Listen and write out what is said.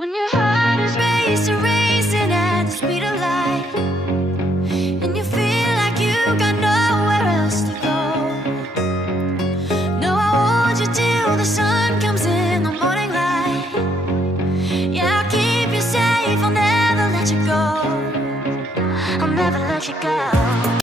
When your heart is racing, racing at the speed of light, and you feel like you got nowhere else to go. No, I'll hold you till the sun comes in the morning light. Yeah, I'll keep you safe, I'll never let you go. I'll never let you go.